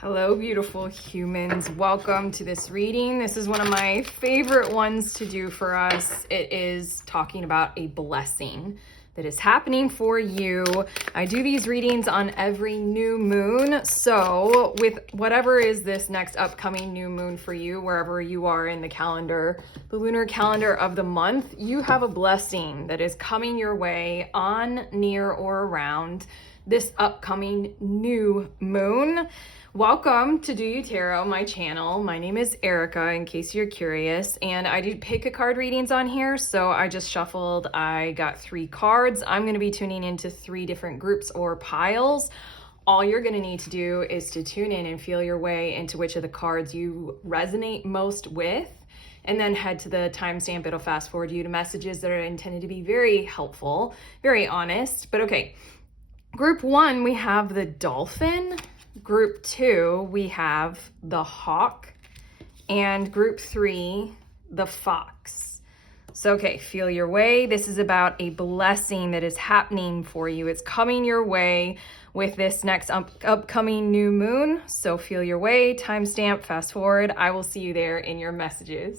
Hello, beautiful humans. Welcome to this reading. This is one of my favorite ones to do for us. It is talking about a blessing that is happening for you. I do these readings on every new moon. So with whatever is this next upcoming new moon for you, wherever you are in the calendar, the lunar calendar of the month, you have a blessing that is coming your way on, near, or around this upcoming new moon. Welcome to Do You Tarot, my channel. My name is Erica, in case you're curious, and I do pick a card readings on here, so I just shuffled. I got 3 cards. I'm going to be tuning into 3 different groups or piles. All you're going to need to do is to tune in and feel your way into which of the cards you resonate most with, and then head to the timestamp. It'll fast forward you to messages that are intended to be very helpful, very honest. But okay, group 1, we have the Dolphin. Group 2, we have the Hawk, and group 3, the Fox. So, okay, feel your way. This is about a blessing that is happening for you. It's coming your way with this next upcoming new moon. So feel your way, timestamp, fast forward. I will see you there in your messages.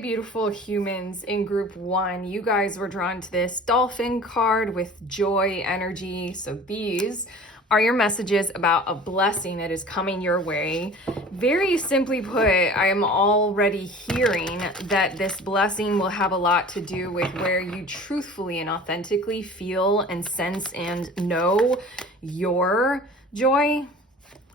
Beautiful humans, in group 1, you guys were drawn to this Dolphin card with joy energy. So these are your messages about a blessing that is coming your way. Very simply put, I am already hearing that this blessing will have a lot to do with where you truthfully and authentically feel and sense and know your joy.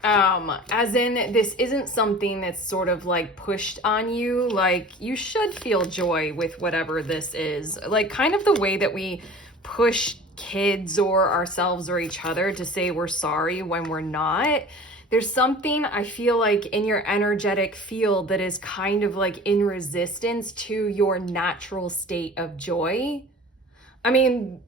As in, this isn't something that's sort of like pushed on you. Like, you should feel joy with whatever this is. Like, kind of the way that we push kids or ourselves or each other to say we're sorry when we're not. There's something I feel like in your energetic field that is kind of like in resistance to your natural state of joy. I mean,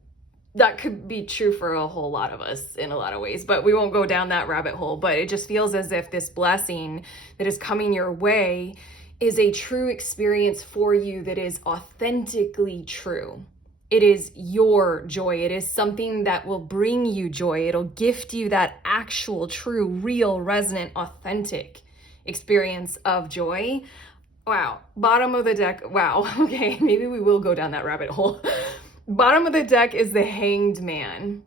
that could be true for a whole lot of us in a lot of ways, but we won't go down that rabbit hole. But it just feels as if this blessing that is coming your way is a true experience for you that is authentically true. It is your joy. It is something that will bring you joy. It'll gift you that actual, true, real, resonant, authentic experience of joy. Wow. Bottom of the deck. Wow. Okay, maybe we will go down that rabbit hole. Bottom of the deck is the Hanged Man.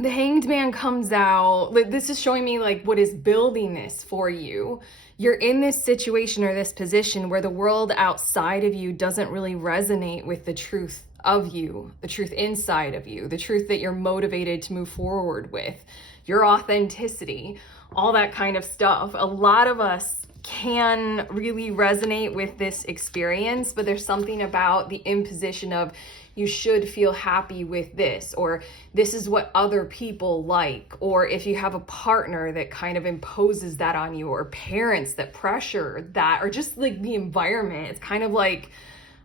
The Hanged Man comes out. This is showing me like what is building this for you. You're in this situation or this position where the world outside of you doesn't really resonate with the truth of you, the truth inside of you, the truth that you're motivated to move forward with, your authenticity, all that kind of stuff. A lot of us can really resonate with this experience, but there's something about the imposition of you should feel happy with this, or this is what other people like, or if you have a partner that kind of imposes that on you, or parents that pressure that, or just like the environment. It's kind of like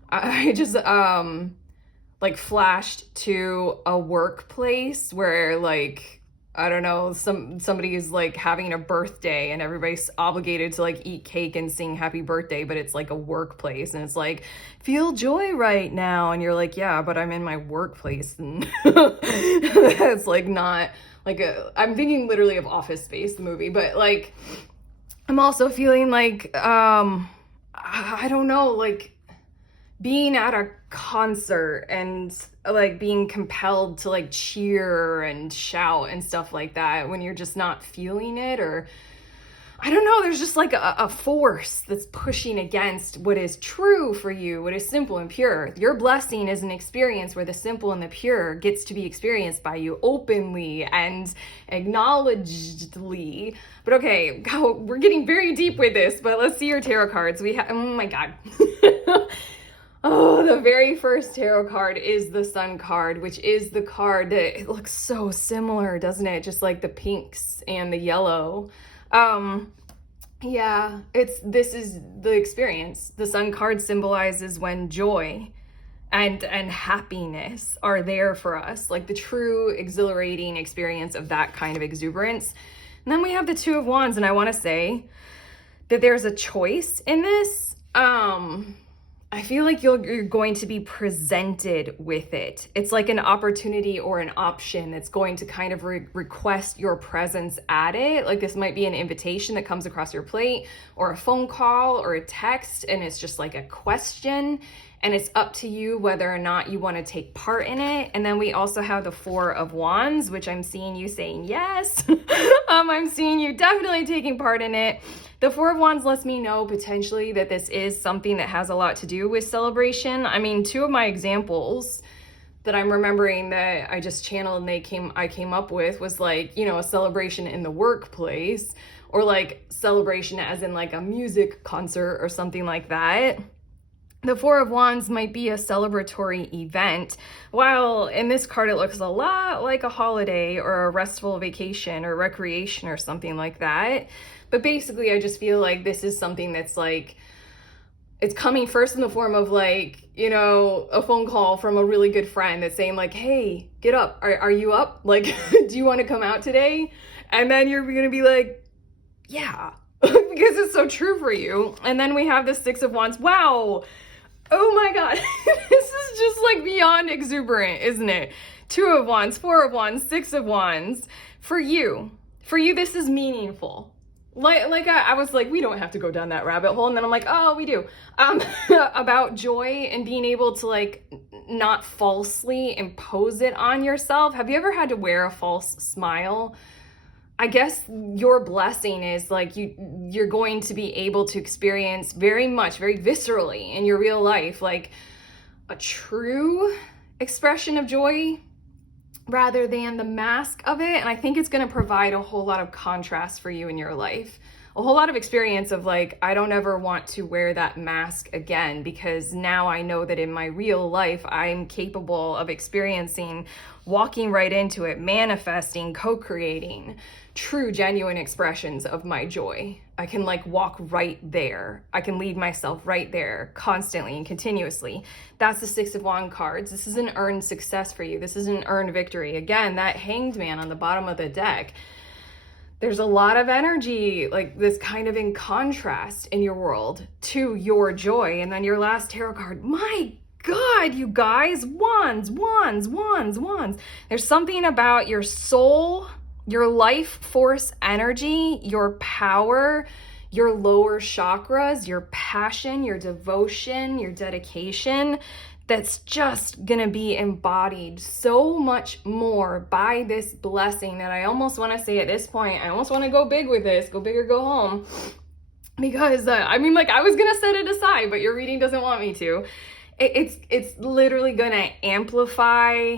I just like flashed to a workplace where, like, I don't know, somebody is like having a birthday and everybody's obligated to like eat cake and sing happy birthday, but it's like a workplace and it's like, feel joy right now. And you're like, yeah, but I'm in my workplace. And it's like not like I'm thinking literally of Office Space, the movie, but like, I'm also feeling like, I don't know, like being at a concert and like being compelled to like cheer and shout and stuff like that when you're just not feeling it, or I don't know, there's just like a force that's pushing against what is true for you, what is simple and pure. Your blessing is an experience where the simple and the pure gets to be experienced by you openly and acknowledgedly. But okay, we're getting very deep with this, but let's see your tarot cards. We have, oh my God. Oh, the very first tarot card is the Sun card, which is the card that it looks so similar, doesn't it? Just like the pinks and the yellow. Yeah, this is the experience. The Sun card symbolizes when joy and happiness are there for us, like the true exhilarating experience of that kind of exuberance. And then we have the Two of Wands, and I want to say that there's a choice in this. I feel like you're going to be presented with it. It's like an opportunity or an option that's going to kind of request your presence at it. Like this might be an invitation that comes across your plate, or a phone call or a text, and it's just like a question, and it's up to you whether or not you want to take part in it. And then we also have the Four of Wands, which I'm seeing you saying yes. I'm seeing you definitely taking part in it. The Four of Wands lets me know potentially that this is something that has a lot to do with celebration. I mean, two of my examples that I'm remembering that I just channeled and I came up with was like, a celebration in the workplace, or like celebration as in like a music concert or something like that. The Four of Wands might be a celebratory event, while in this card it looks a lot like a holiday or a restful vacation or recreation or something like that. But basically, I just feel like this is something that's like, it's coming first in the form of like, a phone call from a really good friend that's saying like, hey, get up. Are you up? Like, do you want to come out today? And then you're going to be like, yeah, because it's so true for you. And then we have the Six of Wands. Wow. Oh my God. This is just like beyond exuberant, isn't it? Two of Wands, Four of Wands, Six of Wands. For you, this is meaningful. Like I was like, we don't have to go down that rabbit hole. And then I'm like, oh, we do. About joy and being able to like not falsely impose it on yourself. Have you ever had to wear a false smile? I guess your blessing is like you're going to be able to experience very viscerally in your real life, like a true expression of joy rather than the mask of it. And I think it's going to provide a whole lot of contrast for you in your life, a whole lot of experience of like, I don't ever want to wear that mask again, because now I know that in my real life, I'm capable of experiencing, walking right into it, manifesting, co-creating true, genuine expressions of my joy. I can like walk right there. I can lead myself right there constantly and continuously. That's the Six of Wands cards. This is an earned success for you. This is an earned victory. Again, that Hanged Man on the bottom of the deck. There's a lot of energy like this kind of in contrast in your world to your joy. And then your last tarot card, my God, you guys, wands, wands, wands, wands. There's something about your soul, your life force energy, your power, your lower chakras, your passion, your devotion, your dedication, that's just gonna be embodied so much more by this blessing that I almost want to say at this point, I almost want to go big with this, go big or go home, because I was gonna set it aside, but your reading doesn't want me to. It's literally gonna amplify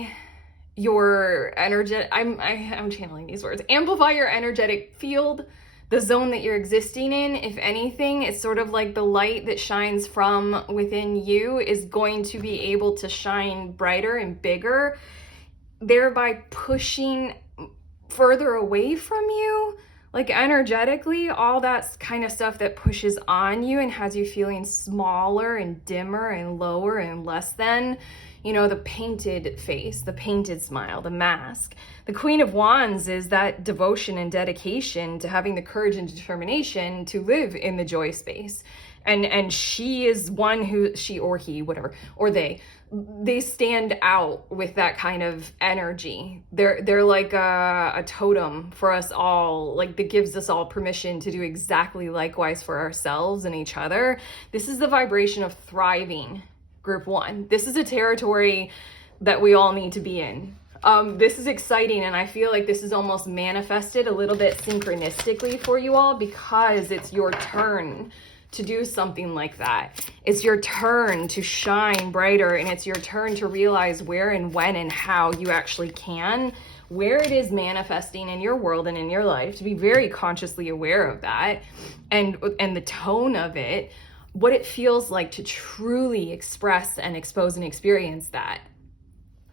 your energetic, I'm channeling these words, amplify your energetic field, the zone that you're existing in. If anything, it's sort of like the light that shines from within you is going to be able to shine brighter and bigger, thereby pushing further away from you. Like energetically, all that kind of stuff that pushes on you and has you feeling smaller and dimmer and lower and less than, the painted face, the painted smile, the mask. The Queen of Wands is that devotion and dedication to having the courage and determination to live in the joy space. And she is one who, she or he, whatever, or they stand out with that kind of energy. They're like a totem for us all, like that gives us all permission to do exactly likewise for ourselves and each other. This is the vibration of thriving, group one. This is a territory that we all need to be in. This is exciting, and I feel like this is almost manifested a little bit synchronistically for you all, because it's your turn to do something like that. It's your turn to shine brighter, and it's your turn to realize where and when and how you actually can, where it is manifesting in your world and in your life, to be very consciously aware of that, and the tone of it, what it feels like to truly express and expose and experience that.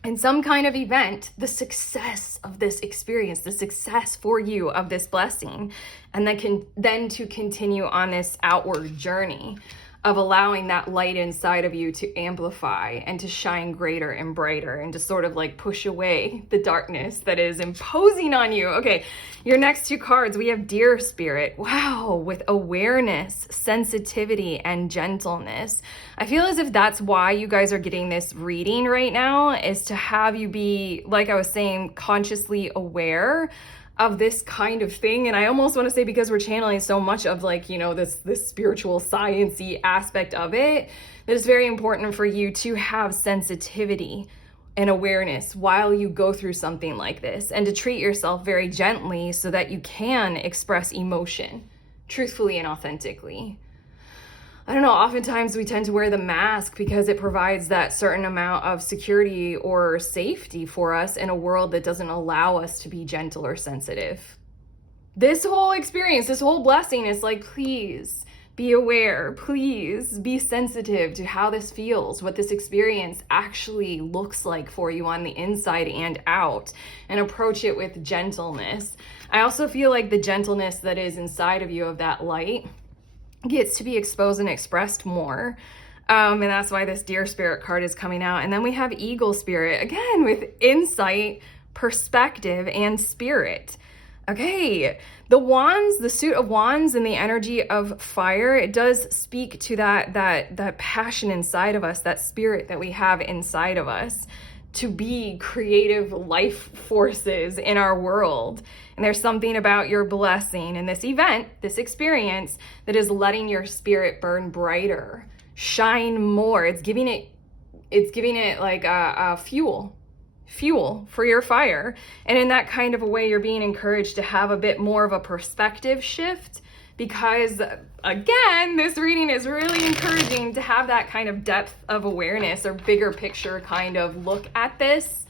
In some kind of event, the success of this experience, the success for you of this blessing, and then to continue on this outward journey. of allowing that light inside of you to amplify and to shine greater and brighter and to sort of like push away the darkness that is imposing on you. Okay, your next two cards, we have Deer Spirit. Wow, with awareness, sensitivity, and gentleness. I feel as if that's why you guys are getting this reading right now, is to have you be, like I was saying, consciously aware of this kind of thing. And I almost want to say, because we're channeling so much of like, you know, this spiritual science-y aspect of it, that it's very important for you to have sensitivity and awareness while you go through something like this, and to treat yourself very gently so that you can express emotion truthfully and authentically. I don't know, oftentimes we tend to wear the mask because it provides that certain amount of security or safety for us in a world that doesn't allow us to be gentle or sensitive. This whole experience, this whole blessing is like, please be aware, please be sensitive to how this feels, what this experience actually looks like for you on the inside and out, and approach it with gentleness. I also feel like the gentleness that is inside of you, of that light, gets to be exposed and expressed more. And that's why this Deer Spirit card is coming out. And then we have Eagle Spirit, again, with insight, perspective, and spirit. Okay, the wands, the suit of wands and the energy of fire, it does speak to that passion inside of us, that spirit that we have inside of us to be creative life forces in our world. And there's something about your blessing in this event, this experience, that is letting your spirit burn brighter, shine more. It's giving it like a fuel for your fire. And in that kind of a way, you're being encouraged to have a bit more of a perspective shift, because again, this reading is really encouraging to have that kind of depth of awareness or bigger picture kind of look at this.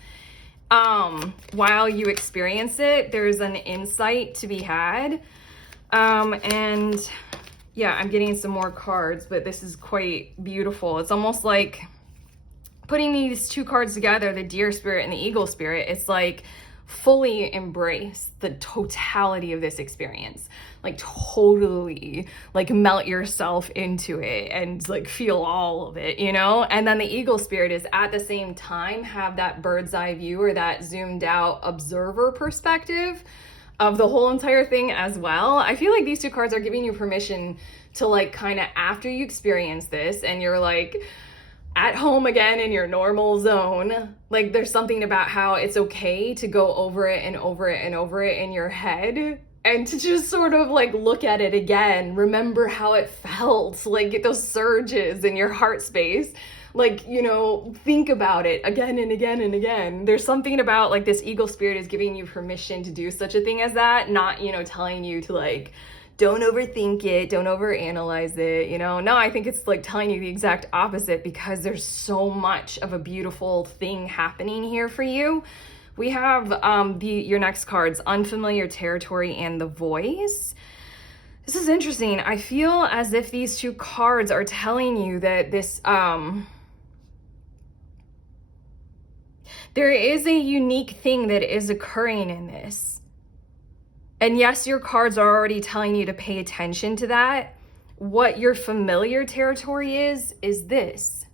While you experience it, there's an insight to be had. And yeah, I'm getting some more cards, but this is quite beautiful. It's almost like putting these two cards together, the Deer Spirit and the Eagle Spirit. It's like fully embrace the totality of this experience, like totally like melt yourself into it and like feel all of it, you know? And then the Eagle Spirit is at the same time have that bird's eye view or that zoomed out observer perspective of the whole entire thing as well. I feel like these two cards are giving you permission to like kind of, after you experience this and you're like at home again in your normal zone, like there's something about how it's okay to go over it and over it and over it in your head, and to just sort of like look at it again, remember how it felt, like get those surges in your heart space, like, you know, think about it again and again and again. There's something about like this Eagle Spirit is giving you permission to do such a thing as that, not, you know, telling you to like, don't overthink it, don't overanalyze it, you know? No, I think it's like telling you the exact opposite, because there's so much of a beautiful thing happening here for you. We have your next cards, Unfamiliar Territory and The Voice. This is interesting. I feel as if these two cards are telling you that this, there is a unique thing that is occurring in this. And yes, your cards are already telling you to pay attention to that. What your familiar territory is this.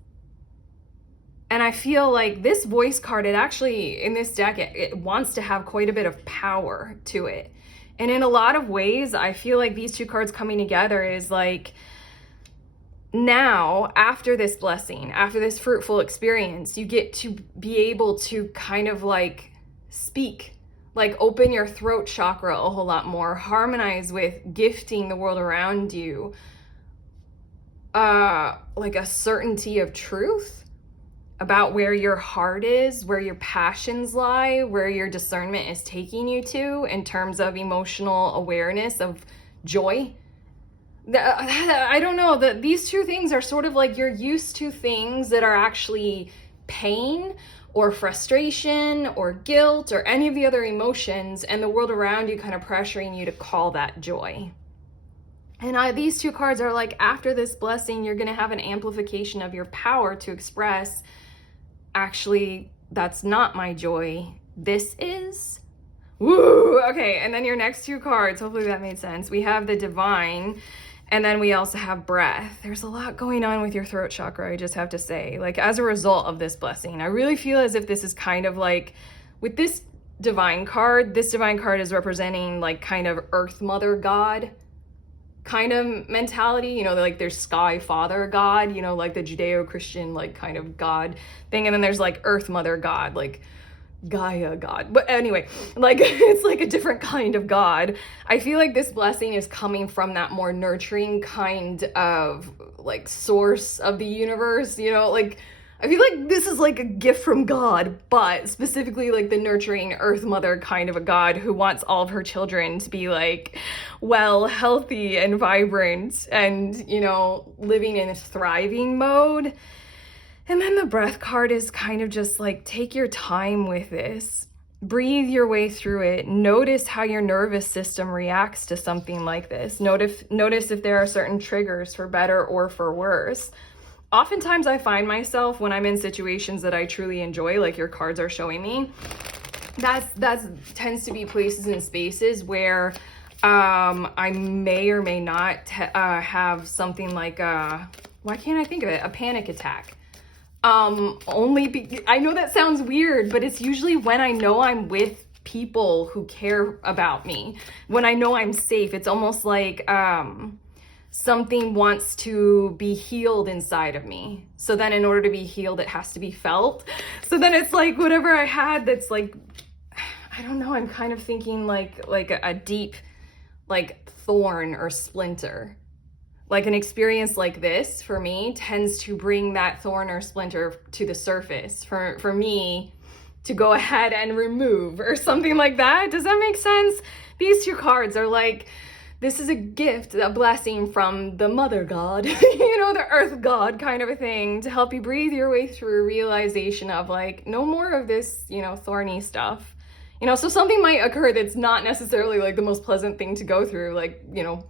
And I feel like this voice card, it actually, in this deck, it wants to have quite a bit of power to it. And in a lot of ways, I feel like these two cards coming together is like, now, after this blessing, after this fruitful experience, you get to be able to kind of like speak, like open your throat chakra a whole lot more, harmonize with gifting the world around you, like a certainty of truth about where your heart is, where your passions lie, where your discernment is taking you to in terms of emotional awareness of joy. I don't know, that these two things are sort of like you're used to things that are actually pain or frustration or guilt or any of the other emotions, and the world around you kind of pressuring you to call that joy. And these two cards are like, after this blessing, you're going to have an amplification of your power to express, actually, that's not my joy, this is. Woo! Okay, and then your next two cards, hopefully that made sense. We have the Divine And then we also have breath. There's a lot going on with your throat chakra, I just have to say. Like, as a result of this blessing, I really feel as if this is kind of like, with this divine card is representing like kind of Earth Mother God kind of mentality, you know, like there's Sky Father God, you know, like the Judeo-Christian like kind of God thing, and then there's like Earth Mother God, like Gaia God. But anyway, like it's like a different kind of God. I feel like this blessing is coming from that more nurturing kind of like source of the universe, you know, like I feel like this is like a gift from God, but specifically like the nurturing Earth Mother kind of a God who wants all of her children to be like well, healthy and vibrant and, you know, living in a thriving mode. And then the breath card is kind of just like, take your time with this. Breathe your way through it. Notice how your nervous system reacts to something like this. Notice if there are certain triggers for better or for worse. Oftentimes I find myself when I'm in situations that I truly enjoy, like your cards are showing me, that tends to be places and spaces where I may or may not have something like why can't I think of it? A panic attack. I know that sounds weird, but it's usually when I know I'm with people who care about me, when I know I'm safe. It's almost like something wants to be healed inside of me. So then in order to be healed, it has to be felt. So then it's like whatever I had that's like, I don't know, I'm kind of thinking like a deep like thorn or splinter. Like an experience like this for me tends to bring that thorn or splinter to the surface for me to go ahead and remove or something like that. Does that make sense? These two cards are like, this is a gift, a blessing from the Mother God, you know, the Earth God kind of a thing to help you breathe your way through a realization of like, no more of this, you know, thorny stuff. You know, so something might occur that's not necessarily like the most pleasant thing to go through, like, you know,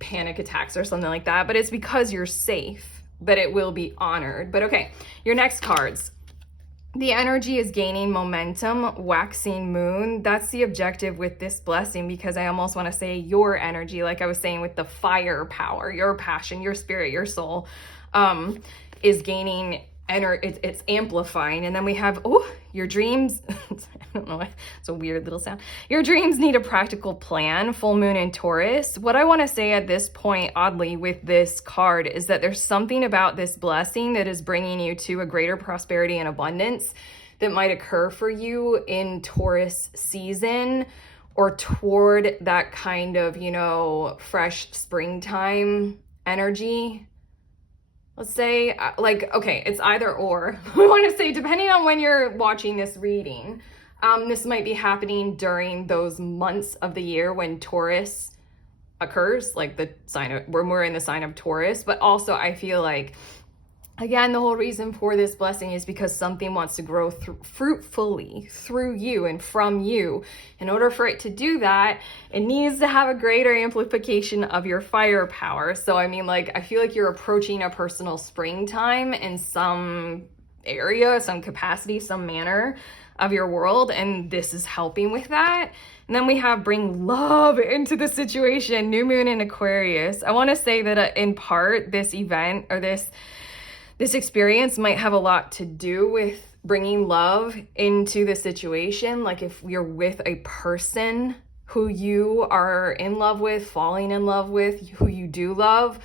panic attacks or something like that, but it's because you're safe that it will be honored. But okay, your next cards. The energy is gaining momentum, waxing moon. That's the objective with this blessing, because I almost want to say your energy, like I was saying with the fire power, your passion, your spirit, your soul, is gaining it's amplifying. And then we have, your dreams. I don't know, it's a weird little sound. Your dreams need a practical plan, full moon in Taurus. What I want to say at this point, oddly, with this card is that there's something about this blessing that is bringing you to a greater prosperity and abundance that might occur for you in Taurus season, or toward that kind of, you know, fresh springtime energy. Let's say, like, okay, it's either or. I want to say, depending on when you're watching this reading, this might be happening during those months of the year when Taurus occurs, like the sign of, when we're in the sign of Taurus. But also I feel like, again, the whole reason for this blessing is because something wants to grow fruitfully through you and from you. In order for it to do that, it needs to have a greater amplification of your firepower. So, I mean, like, I feel like you're approaching a personal springtime in some area, some capacity, some manner of your world, and this is helping with that. And then we have bring love into the situation, new moon in Aquarius. I want to say that in part, this event or this experience might have a lot to do with bringing love into the situation. Like if you're with a person who you are in love with, falling in love with, who you do love,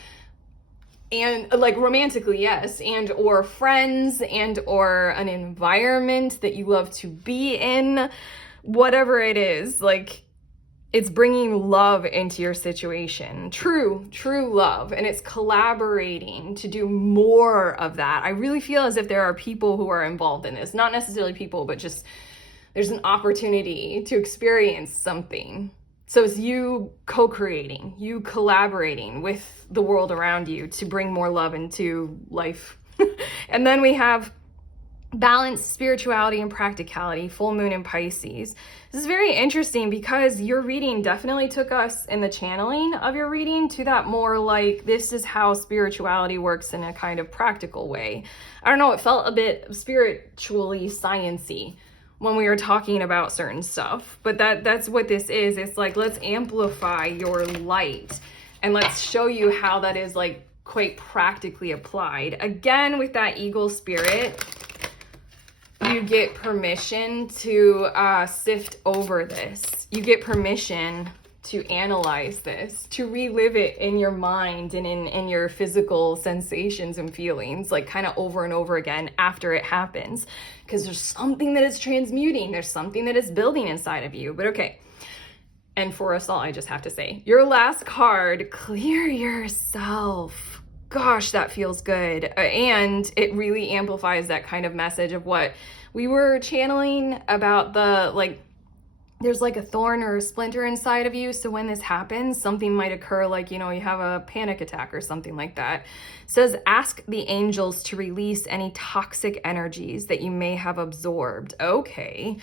and like romantically, yes, and or friends, and or an environment that you love to be in, whatever it is, like it's bringing love into your situation, true love, and it's collaborating to do more of that. I really feel as if there are people who are involved in this, not necessarily people, but just there's an opportunity to experience something. So it's you co-creating, you collaborating with the world around you to bring more love into life. And then we have balance, spirituality, and practicality, full moon in Pisces. This is very interesting because your reading definitely took us in the channeling of your reading to that more like, this is how spirituality works in a kind of practical way. I don't know, it felt a bit spiritually science-y when we were talking about certain stuff, but that's what this is. It's like, let's amplify your light And let's show you how that is like quite practically applied. Again, with that eagle spirit, you get permission to sift over this. You get permission to analyze this, to relive it in your mind and in your physical sensations and feelings, like kind of over and over again after it happens. Because there's something that is transmuting, there's something that is building inside of you. But okay. And for us all, I just have to say, your last card, clear yourself. Gosh, that feels good. And it really amplifies that kind of message of what we were channeling about the, like, there's like a thorn or a splinter inside of you. So when this happens, something might occur, like, you know, you have a panic attack or something like that. It says, ask the angels to release any toxic energies that you may have absorbed. Okay.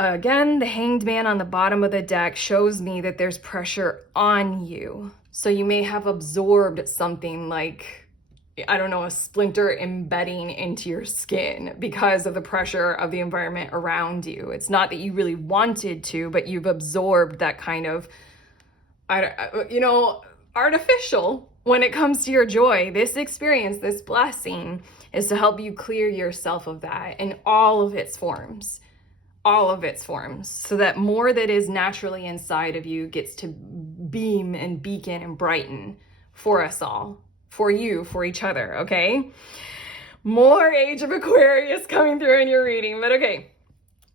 Again, the Hanged Man on the bottom of the deck shows me that there's pressure on you. So you may have absorbed something like, I don't know, a splinter embedding into your skin because of the pressure of the environment around you. It's not that you really wanted to, but you've absorbed that kind of, artificial when it comes to your joy. This experience, this blessing is to help you clear yourself of that in all of its forms. All of its forms, so that more that is naturally inside of you gets to beam and beacon and brighten for us all, for you, for each other, okay? More Age of Aquarius coming through in your reading, but okay.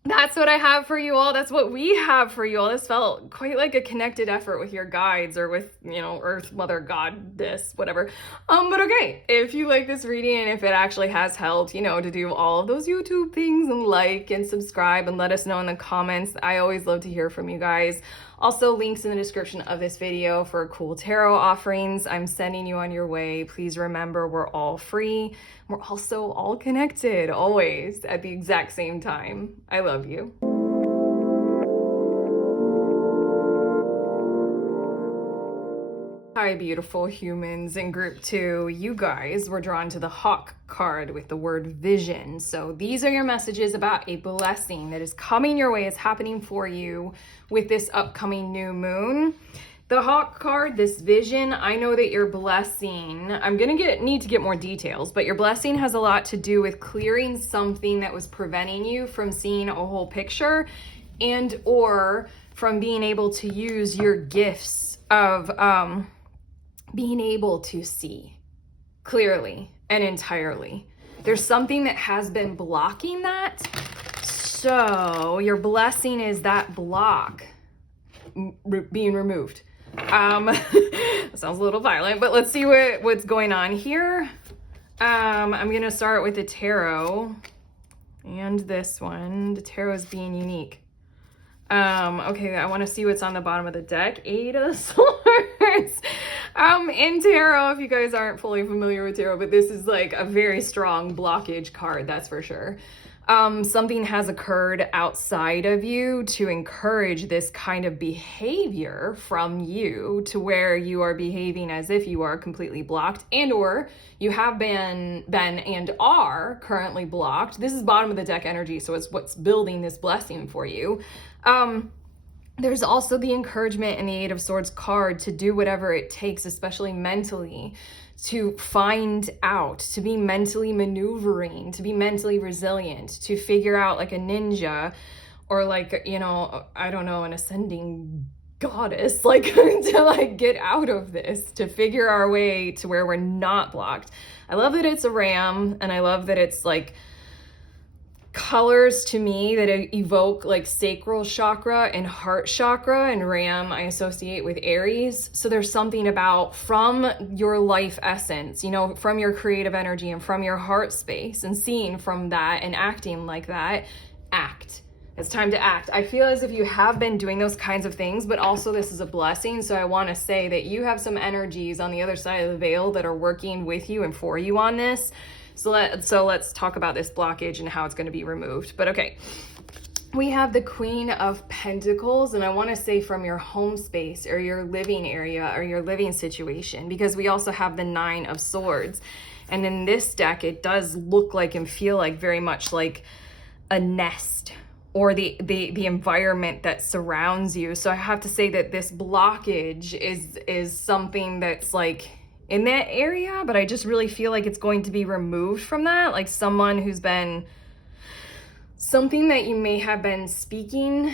That's what I have for you all. That's what we have for you all. This felt quite like a connected effort with your guides or with, Earth, Mother, Goddess, whatever. But okay, if you like this reading and if it actually has helped, to do all of those YouTube things and like and subscribe and let us know in the comments. I always love to hear from you guys. Also, links in the description of this video for cool tarot offerings I'm sending you on your way. Please remember, we're all free. We're also all connected, always, at the exact same time. I love you. Hi, beautiful humans. In group 2, you guys were drawn to the Hawk card with the word vision. So these are your messages about a blessing that is coming your way, is happening for you with this upcoming new moon. The Hawk card, this vision, I know that your blessing, I'm going to need to get more details, but your blessing has a lot to do with clearing something that was preventing you from seeing a whole picture and or from being able to use your gifts of being able to see clearly and entirely. There's something that has been blocking that. So your blessing is that block being removed. Sounds a little violent, but let's see what's going on here. I'm gonna start with the tarot and this one. The tarot is being unique. Okay, I want to see what's on the bottom of the deck. 8 of Swords. In tarot, if you guys aren't fully familiar with tarot, but this is like a very strong blockage card, that's for sure. Something has occurred outside of you to encourage this kind of behavior from you, to where you are behaving as if you are completely blocked, and or you have been and are currently blocked. This is bottom of the deck energy, so it's what's building this blessing for you. There's also the encouragement in the 8 of Swords card to do whatever it takes, especially mentally, to find out, to be mentally maneuvering, to be mentally resilient, to figure out like a ninja or like, I don't know, an ascending goddess, like to like get out of this, to figure our way to where we're not blocked. I love that it's a ram, and I love that it's like colors to me that evoke like sacral chakra and heart chakra, and ram I associate with Aries. So there's something about from your life essence, from your creative energy and from your heart space, and seeing from that and acting like that. Act. It's time to act. I feel as if you have been doing those kinds of things, but also this is a blessing. So I want to say that you have some energies on the other side of the veil that are working with you and for you on this. So let's talk about this blockage and how it's going to be removed. But okay, we have the Queen of Pentacles, and I want to say from your home space or your living area or your living situation, because we also have the 9 of Swords. And in this deck, it does look like and feel like very much like a nest or the environment that surrounds you. So I have to say that this blockage is something that's like in that area, but I just really feel like it's going to be removed from that. Like someone who's been, something that you may have been speaking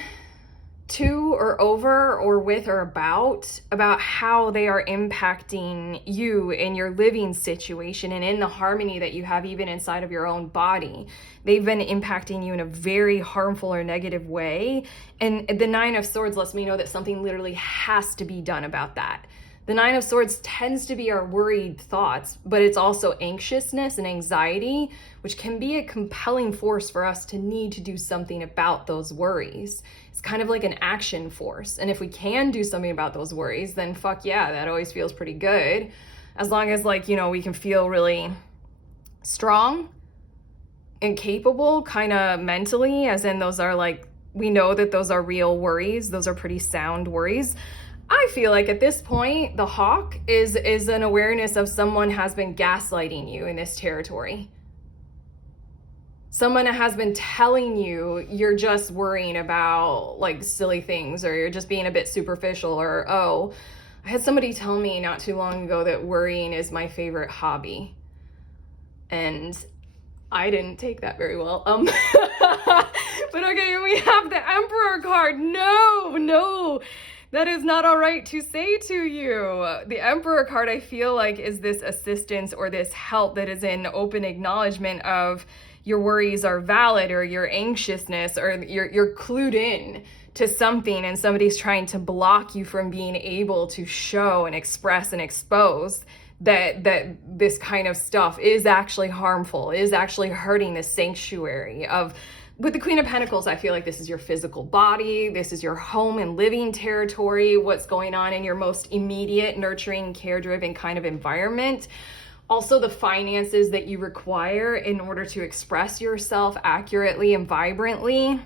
to or over or with or about how they are impacting you in your living situation and in the harmony that you have even inside of your own body. They've been impacting you in a very harmful or negative way. And the Nine of Swords lets me know that something literally has to be done about that. The Nine of Swords tends to be our worried thoughts, but it's also anxiousness and anxiety, which can be a compelling force for us to need to do something about those worries. It's kind of like an action force. And if we can do something about those worries, then fuck yeah, that always feels pretty good. As long as like, you know, we can feel really strong and capable kind of mentally, as in those are like, we know that those are real worries. Those are pretty sound worries. I feel like at this point, the hawk is an awareness of someone has been gaslighting you in this territory. Someone has been telling you you're just worrying about like silly things, or you're just being a bit superficial, or, oh, I had somebody tell me not too long ago that worrying is my favorite hobby. And I didn't take that very well. But okay, we have the Emperor card. No. That is not all right to say to you. The Emperor card, I feel like, is this assistance or this help that is in open acknowledgement of your worries are valid, or your anxiousness, or you're clued in to something, and somebody's trying to block you from being able to show and express and expose that this kind of stuff is actually harmful, is actually hurting the sanctuary of. With the Queen of Pentacles, I feel like this is your physical body. This is your home and living territory, what's going on in your most immediate, nurturing, care-driven kind of environment. Also, the finances that you require in order to express yourself accurately and vibrantly.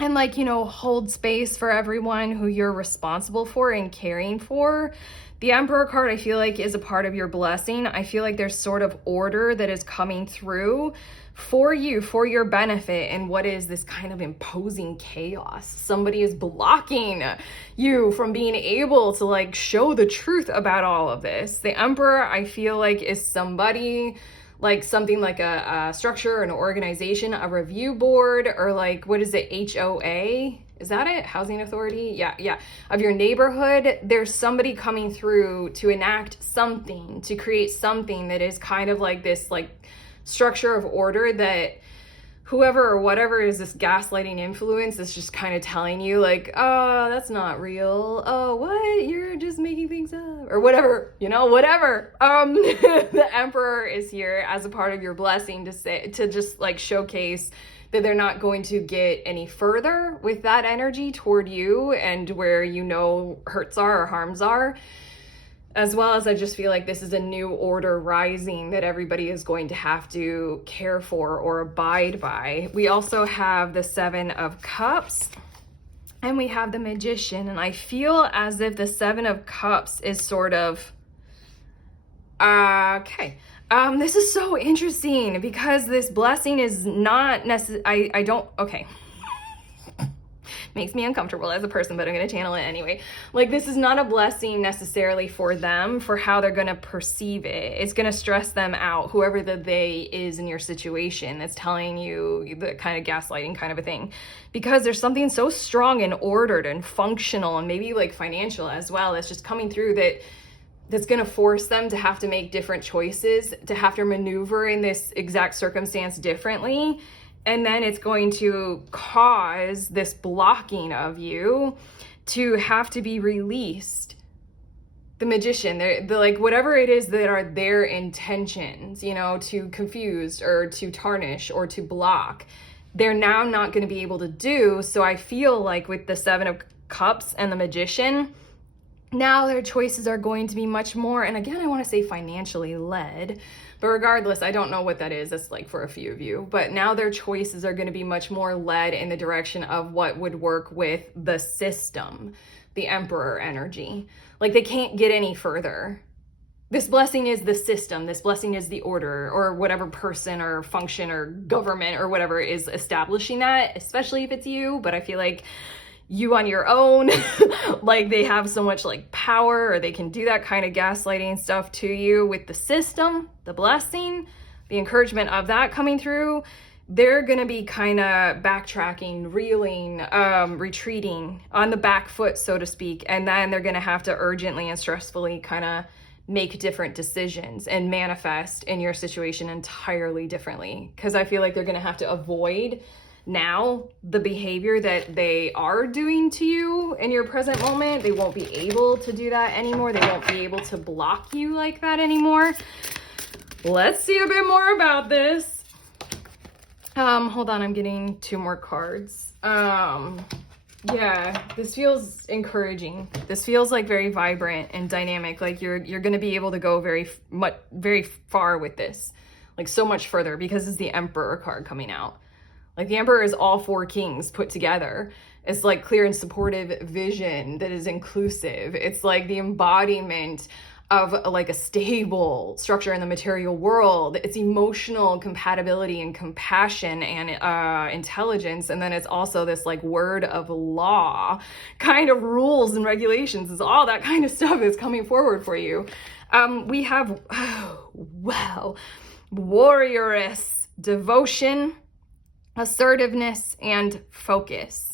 And like, you know, hold space for everyone who you're responsible for and caring for. The Emperor card, I feel like, is a part of your blessing. I feel like there's sort of order that is coming through for you, for your benefit, and what is this kind of imposing chaos. Somebody is blocking you from being able to like show the truth about all of this. The Emperor, I feel like, is somebody like something like a structure, an organization, a review board, or like, what is it, HOA? Is that it? Housing authority? Yeah. Of your neighborhood. There's somebody coming through to enact something, to create something that is kind of like this like structure of order that whoever or whatever is this gaslighting influence is just kind of telling you like, oh, that's not real. Oh, what? You're just making things up, or whatever, you know, whatever. The Emperor is here as a part of your blessing to just like showcase that they're not going to get any further with that energy toward you and where, you know, hurts are or harms are. As well as I just feel like this is a new order rising that everybody is going to have to care for or abide by. We also have the Seven of Cups and we have the Magician. And I feel as if the Seven of Cups is sort of, okay. This is so interesting because this blessing is not necessarily, okay. Makes me uncomfortable as a person, but I'm going to channel it anyway. Like, this is not a blessing necessarily for them, for how they're going to perceive it. It's going to stress them out, whoever the they is in your situation that's telling you the kind of gaslighting kind of a thing. Because there's something so strong and ordered and functional and maybe like financial as well that's just coming through that's going to force them to have to make different choices, to have to maneuver in this exact circumstance differently. And then it's going to cause this blocking of you to have to be released. The Magician, the like whatever it is that are their intentions, you know, to confuse or to tarnish or to block, they're now not going to be able to do. So I feel like with the Seven of Cups and the Magician, now their choices are going to be much more, and again, I want to say financially led, but regardless, I don't know what that is. That's like for a few of you, but now their choices are going to be much more led in the direction of what would work with the system, the Emperor energy. Like they can't get any further. this blessing is the system, this blessing is the order, or whatever person or function or government or whatever is establishing that, especially if it's you. But I feel like you on your own, like they have so much like power, or they can do that kind of gaslighting stuff to you with the system, the blessing, the encouragement of that coming through. They're going to be kind of backtracking, reeling, retreating on the back foot, so to speak. And then they're going to have to urgently and stressfully kind of make different decisions and manifest in your situation entirely differently. Because I feel like they're going to have to avoid now the behavior that they are doing to you in your present moment. They won't be able to do that anymore. They won't be able to block you like that anymore. Let's see a bit more about this. Hold on, I'm getting 2 more cards. Yeah, this feels encouraging. This feels like very vibrant and dynamic. Like you're going to be able to go very far with this, like so much further, because it's the Emperor card coming out. Like the Emperor is all 4 kings put together. It's like clear and supportive vision that is inclusive. It's like the embodiment of like a stable structure in the material world. It's emotional compatibility and compassion and intelligence. And then it's also this like word of law kind of rules and regulations. It's all that kind of stuff is coming forward for you. We have, wow, warrioress, devotion, assertiveness, and focus.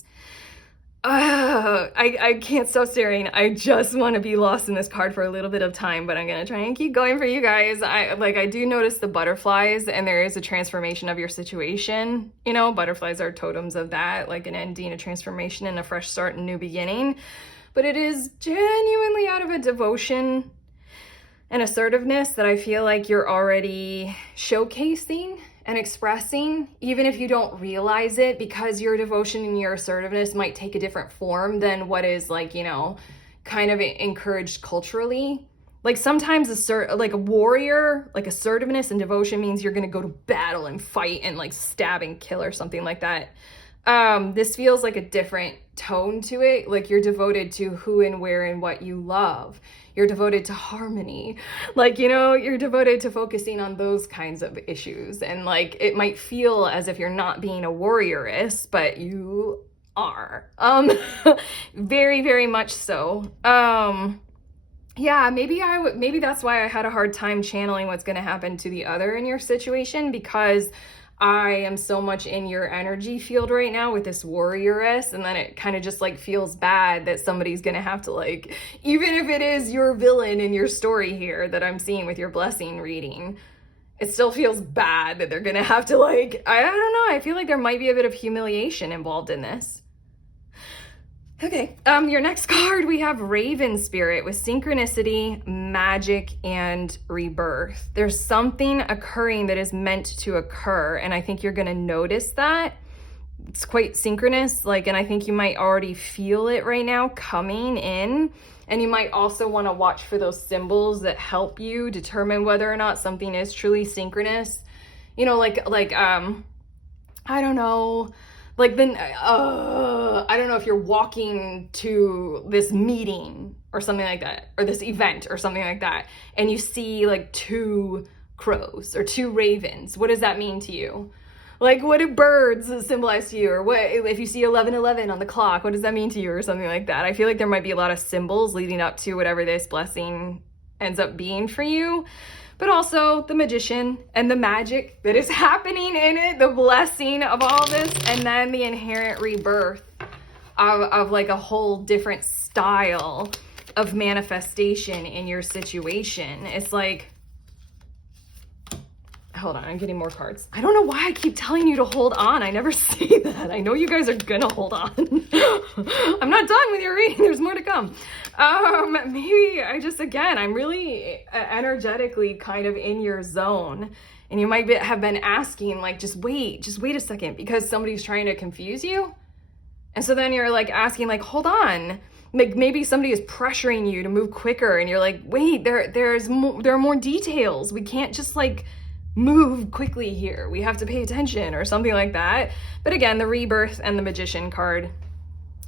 I can't stop staring. I just want to be lost in this card for a little bit of time, but I'm going to try and keep going for you guys. I do notice the butterflies, and there is a transformation of your situation. You know, butterflies are totems of that, like an ending, a transformation, and a fresh start and new beginning. But it is genuinely out of a devotion and assertiveness that I feel like you're already showcasing and expressing, even if you don't realize it, because your devotion and your assertiveness might take a different form than what is like, you know, kind of encouraged culturally. Like sometimes like a warrior, like assertiveness and devotion means you're going to go to battle and fight and like stab and kill or something like that. This feels like a different tone to it. Like you're devoted to who and where and what you love. You're devoted to harmony. Like, you know, you're devoted to focusing on those kinds of issues. And like, it might feel as if you're not being a warrioress, but you are. Very, very much so. Yeah, maybe that's why I had a hard time channeling what's going to happen to the other in your situation, because I am so much in your energy field right now with this warrioress, and then it kind of just like feels bad that somebody's gonna have to, like, even if it is your villain in your story here that I'm seeing with your blessing reading, it still feels bad that they're gonna have to, like, I don't know, I feel like there might be a bit of humiliation involved in this. Okay, your next card, we have Raven Spirit with synchronicity, magic, and rebirth. There's something occurring that is meant to occur, and I think you're gonna notice that. It's quite synchronous, like, and I think you might already feel it right now coming in, and you might also wanna watch for those symbols that help you determine whether or not something is truly synchronous. You know, like I don't know, like then, I don't know if you're walking to this meeting or something like that, or this event or something like that, and you see like 2 crows or 2 ravens. What does that mean to you? Like, what do birds symbolize to you? Or what if you see 11:11 on the clock, what does that mean to you, or something like that? I feel like there might be a lot of symbols leading up to whatever this blessing ends up being for you. But also the magician and the magic that is happening in it, the blessing of all this, and then the inherent rebirth of like a whole different style of manifestation in your situation. It's like, hold on, I'm getting more cards. I don't know why I keep telling you to hold on. I never say that. I know you guys are gonna hold on. I'm not done with your reading. There's more to come. Maybe I'm really energetically kind of in your zone, and you might have been asking, like, just wait a second, because somebody's trying to confuse you. And so then you're like asking, like, hold on. Like maybe somebody is pressuring you to move quicker, and you're like, wait, there are more details. We can't just like move quickly here. We have to pay attention or something like that. But again, the rebirth and the magician card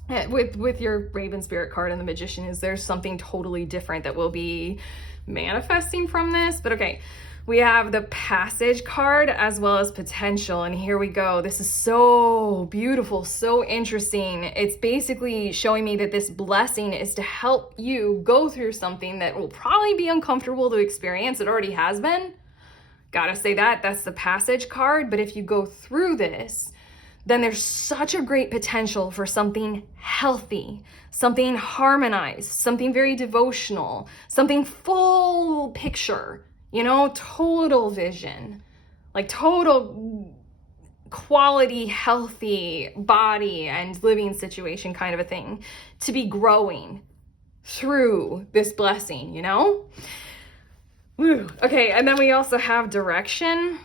with your Raven Spirit card and the Magician, is there something totally different that will be manifesting from this? But okay, we have the Passage card as well as Potential, and here we go. This is so beautiful, so interesting. It's basically showing me that this blessing is to help you go through something that will probably be uncomfortable to experience. It already has been. Gotta say that. That's the Passage card. But if you go through this, then there's such a great potential for something healthy, something harmonized, something very devotional, something full picture, you know, total vision, like total quality, healthy body and living situation kind of a thing to be growing through this blessing, you know? Woo. Okay, and then we also have Direction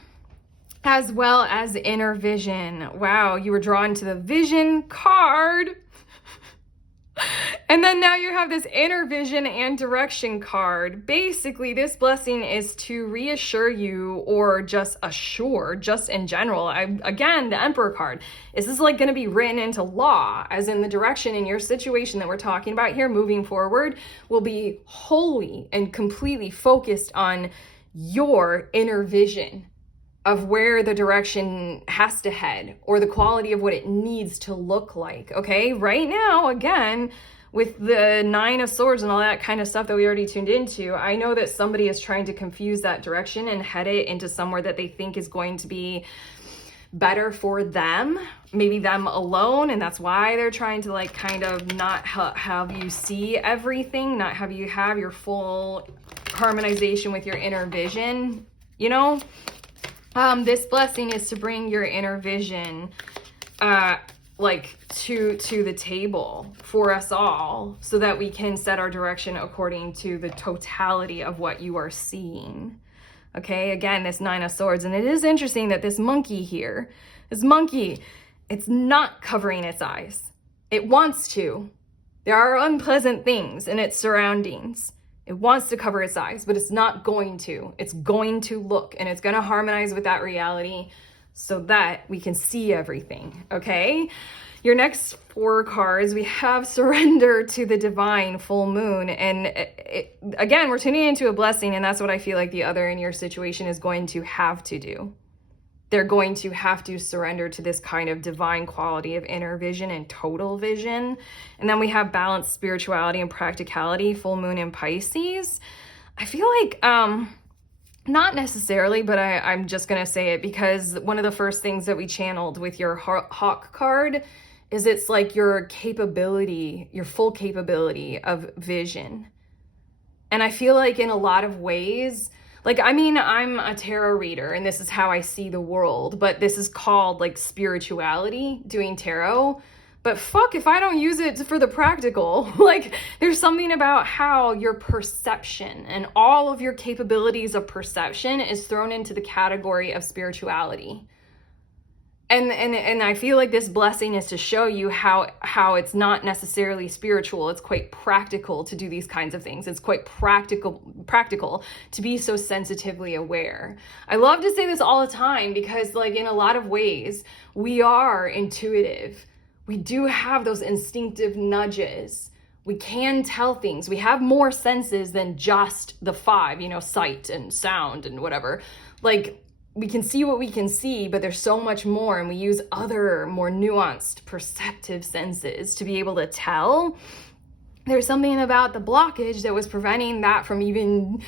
as well as Inner Vision. Wow, you were drawn to the Vision card. And then now you have this Inner Vision and Direction card. Basically, this blessing is to reassure you, or just assure, just in general. Again, the Emperor card. Is this like going to be written into law? As in the direction in your situation that we're talking about here moving forward will be wholly and completely focused on your inner vision of where the direction has to head, or the quality of what it needs to look like, okay? Right now, again, with the Nine of Swords and all that kind of stuff that we already tuned into, I know that somebody is trying to confuse that direction and head it into somewhere that they think is going to be better for them, maybe them alone, and that's why they're trying to like kind of not have you see everything, not have you have your full harmonization with your inner vision, you know? This blessing is to bring your inner vision like to the table for us all, so that we can set our direction according to the totality of what you are seeing. Okay, again, this Nine of Swords. And it is interesting that this monkey here, this monkey, it's not covering its eyes. It wants to. There are unpleasant things in its surroundings. It wants to cover its eyes, but it's not going to. It's going to look, and it's going to harmonize with that reality so that we can see everything, okay? Your next 4 cards, we have Surrender to the Divine, Full Moon. And again, we're tuning into a blessing, and that's what I feel like the other in your situation is going to have to do. They're going to have to surrender to this kind of divine quality of inner vision and total vision. And then we have Balanced Spirituality and Practicality, Full Moon in Pisces. I feel like, not necessarily, but I'm just going to say it because one of the first things that we channeled with your Hawk card is it's like your capability, your full capability of vision. And I feel like in a lot of ways, like, I mean, I'm a tarot reader and this is how I see the world, but this is called like spirituality, doing tarot. But fuck if I don't use it for the practical. Like, there's something about how your perception and all of your capabilities of perception is thrown into the category of spirituality. And I feel like this blessing is to show you how it's not necessarily spiritual. It's quite practical to do these kinds of things. It's quite practical to be so sensitively aware. I love to say this all the time because, like, in a lot of ways, we are intuitive. We do have those instinctive nudges. We can tell things. We have more senses than just the 5, you know, sight and sound and whatever. Like, we can see what we can see, but there's so much more, and we use other more nuanced perceptive senses to be able to tell. There's something about the blockage that was preventing that from even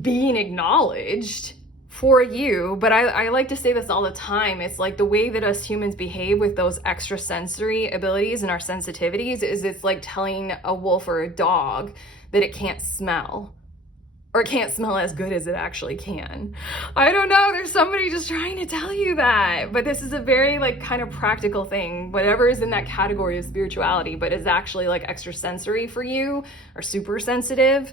being acknowledged for you. But I like to say this all the time. It's like the way that us humans behave with those extrasensory abilities and our sensitivities is it's like telling a wolf or a dog that it can't smell. Or it can't smell as good as it actually can. I don't know, there's somebody just trying to tell you that. But this is a very like kind of practical thing. Whatever is in that category of spirituality, but is actually like extrasensory for you or super sensitive,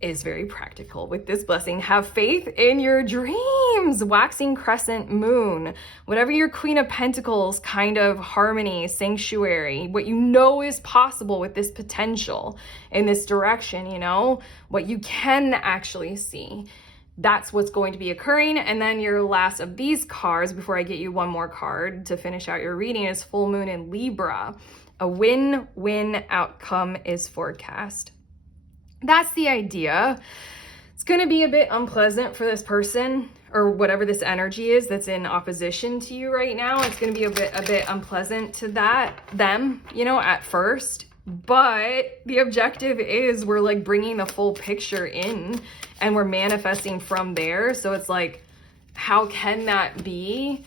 is very practical with this blessing. Have faith in your dreams. Waxing crescent moon. Whatever your Queen of Pentacles kind of harmony, sanctuary, what you know is possible with this potential in this direction, you know, what you can actually see. That's what's going to be occurring. And then your last of these cards, before I get you one more card to finish out your reading, is Full Moon in Libra. A win-win outcome is forecast. That's the idea. It's going to be a bit unpleasant for this person or whatever this energy is that's in opposition to you right now. It's going to be a bit unpleasant to them, at first. But the objective is we're like bringing the full picture in and we're manifesting from there. So it's like, how can that be?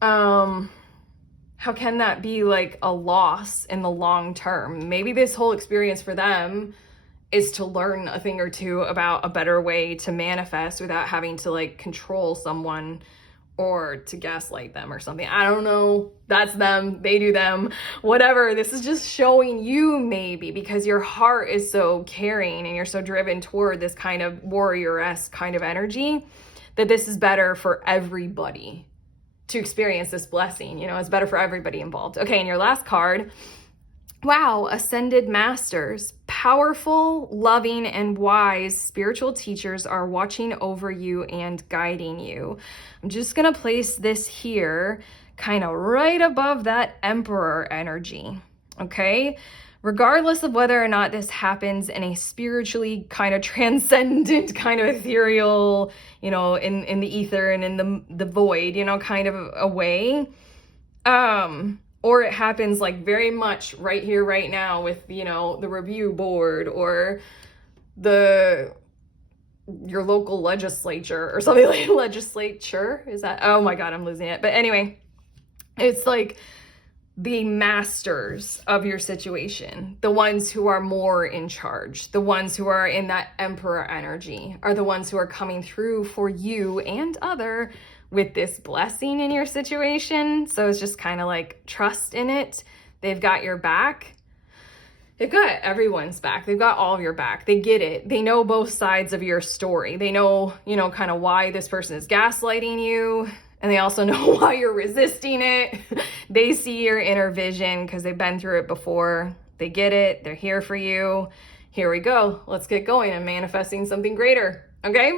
How can that be like a loss in the long term? Maybe this whole experience for them is to learn a thing or two about a better way to manifest without having to like control someone or to gaslight them or something. I don't know. That's them. They do them. Whatever. This is just showing you maybe because your heart is so caring and you're so driven toward this kind of warrior-esque kind of energy that this is better for everybody to experience this blessing. It's better for everybody involved. Okay, and your last card. Wow, Ascended Masters. Powerful, loving, and wise spiritual teachers are watching over you and guiding you. I'm just going to place this here, kind of right above that Emperor energy, okay? Regardless of whether or not this happens in a spiritually kind of transcendent, kind of ethereal, in the ether and in the void, kind of a way, or it happens like very much right here, right now with, the review board or your local legislature or something like legislature. Is that? Oh my God, I'm losing it. But anyway, it's like the masters of your situation, the ones who are more in charge, the ones who are in that emperor energy are the ones who are coming through for you and other with this blessing in your situation. So it's just kind of like trust in it. They've got your back. They've got everyone's back. They've got all of your back. They get it. They know both sides of your story. They know, kind of why this person is gaslighting you. And they also know why you're resisting it. They see your inner vision because they've been through it before. They get it. They're here for you. Here we go. Let's get going and manifesting something greater. Okay?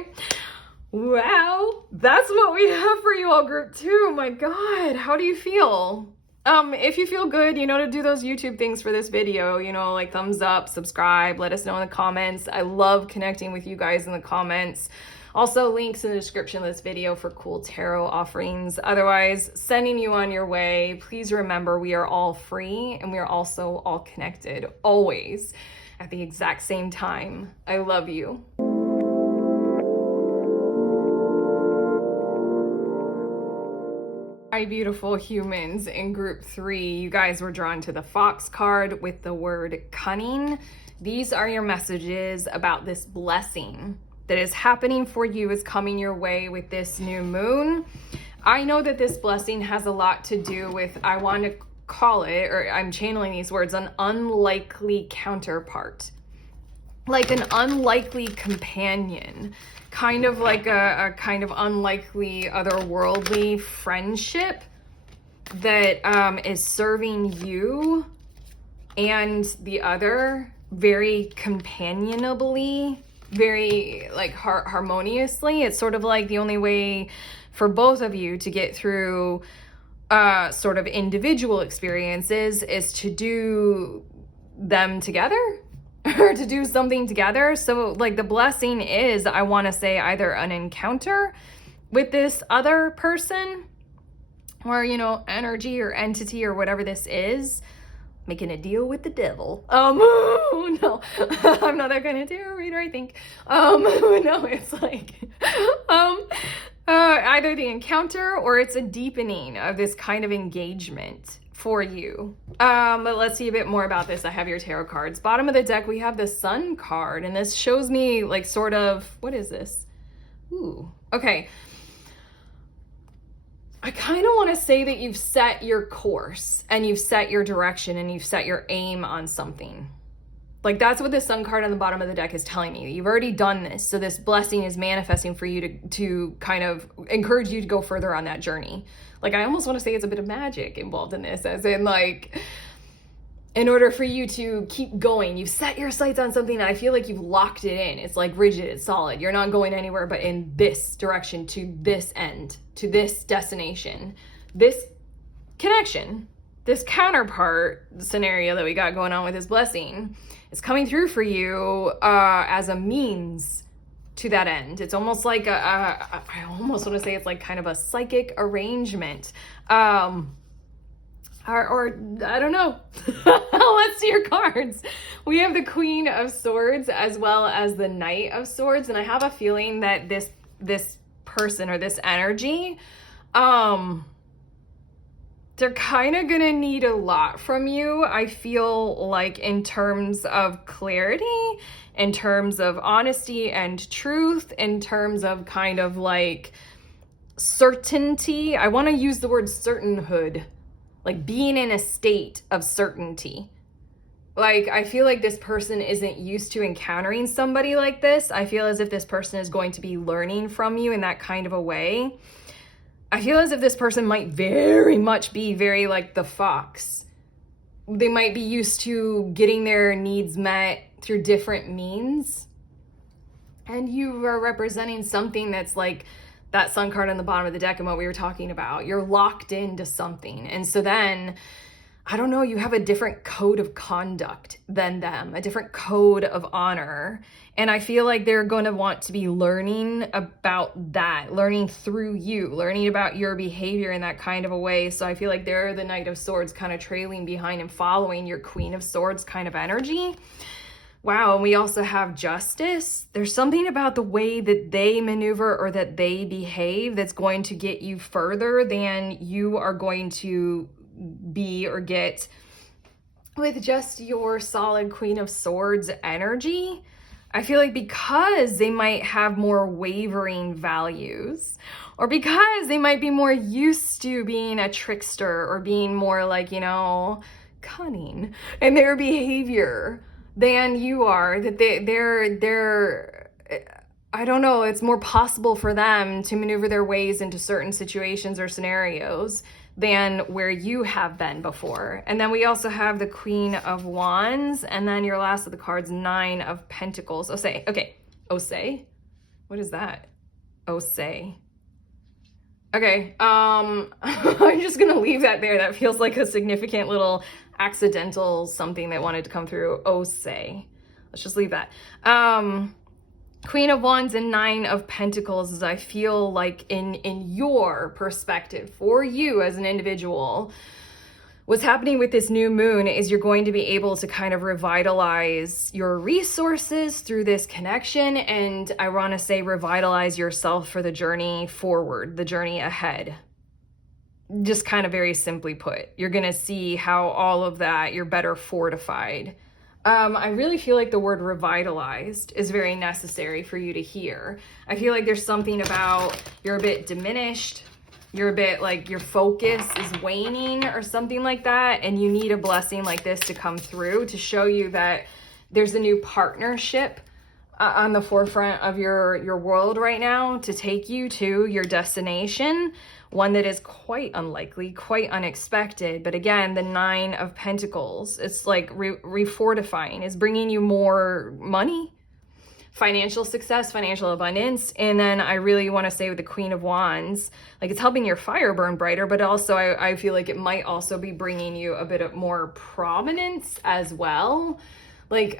Wow, that's what we have for you all, group 2. My God, how do you feel? If you feel good, to do those YouTube things for this video, like thumbs up, subscribe, let us know in the comments. I love connecting with you guys in the comments. Also, links in the description of this video for cool tarot offerings. Otherwise, sending you on your way. Please remember, we are all free and we are also all connected, always, at the exact same time. I love you. Hi, beautiful humans in group 3. You guys were drawn to the Fox card with the word cunning. These are your messages about this blessing that is happening for you, is coming your way with this new moon. I know that this blessing has a lot to do with, I want to call it, or I'm channeling these words, an unlikely counterpart. Like an unlikely companion. Kind of like a kind of unlikely otherworldly friendship that is serving you and the other very companionably, very like harmoniously. It's sort of like the only way for both of you to get through sort of individual experiences is to do them together. Or to do something together. So like the blessing is, I want to say, either an encounter with this other person or, energy or entity or whatever this is, making a deal with the devil. No, I'm not that kind of tarot reader, I think. No, it's like, either the encounter or it's a deepening of this kind of engagement for you. But let's see a bit more about this. I have your tarot cards. Bottom of the deck, we have the Sun card, and this shows me like sort of, what is this? Ooh, okay. I kind of want to say that you've set your course and you've set your direction and you've set your aim on something. Like that's what the Sun card on the bottom of the deck is telling me. You've already done this. So this blessing is manifesting for you to kind of encourage you to go further on that journey. Like I almost want to say it's a bit of magic involved in this, as in like, in order for you to keep going, you've set your sights on something and I feel like you've locked it in. It's like rigid, it's solid. You're not going anywhere but in this direction, to this end, to this destination, this connection. this counterpart scenario that we got going on with this blessing is coming through for you as a means to that end. It's almost like I almost want to say it's like kind of a psychic arrangement. Or I don't know. Let's see your cards. We have the Queen of Swords as well as the Knight of Swords, and I have a feeling that this person or this energy, they're kind of gonna need a lot from you. I feel like in terms of clarity, in terms of honesty and truth, in terms of kind of like certainty. I want to use the word certainhood, like being in a state of certainty. Like, I feel like this person isn't used to encountering somebody like this. I feel as if this person is going to be learning from you in that kind of a way. I feel as if this person might very much be very like the fox. They might be used to getting their needs met through different means. And you are representing something that's like that sun card on the bottom of the deck and what we were talking about. You're locked into something. And so then, I don't know, you have a different code of conduct than them, a different code of honor. And I feel like they're going to want to be learning about that, learning through you, learning about your behavior in that kind of a way. So I feel like they're the Knight of Swords kind of trailing behind and following your Queen of Swords kind of energy. Wow, and we also have Justice. There's something about the way that they maneuver or that they behave that's going to get you further than you are going to be or get with just your solid Queen of Swords energy. I feel like because they might have more wavering values, or because they might be more used to being a trickster or being more like, you know, cunning in their behavior than you are, that they're I don't know, it's more possible for them to maneuver their ways into certain situations or scenarios than where you have been before. And then we also have the Queen of Wands, and then your last of the cards, Nine of Pentacles. Osei. Okay. Osei? What is that? Osei. Okay. I'm just gonna leave that there. That feels like a significant little accidental something that wanted to come through. Osei. Let's just leave that. Queen of Wands and Nine of Pentacles is, I feel like in your perspective, for you as an individual, what's happening with this new moon is you're going to be able to kind of revitalize your resources through this connection. And I want to say revitalize yourself for the journey forward, the journey ahead. Just kind of very simply put, you're going to see how all of that, you're better fortified. I really feel like the word revitalized is very necessary for you to hear. I feel like there's something about you're a bit diminished, you're a bit like your focus is waning or something like that, and you need a blessing like this to come through to show you that there's a new partnership on the forefront of your world right now to take you to your destination, one that is quite unlikely, quite unexpected. But again, the Nine of Pentacles, it's like refortifying, is bringing you more money, financial success, financial abundance. And then I really want to say with the Queen of Wands, like it's helping your fire burn brighter, but also I feel like it might also be bringing you a bit of more prominence as well. Like,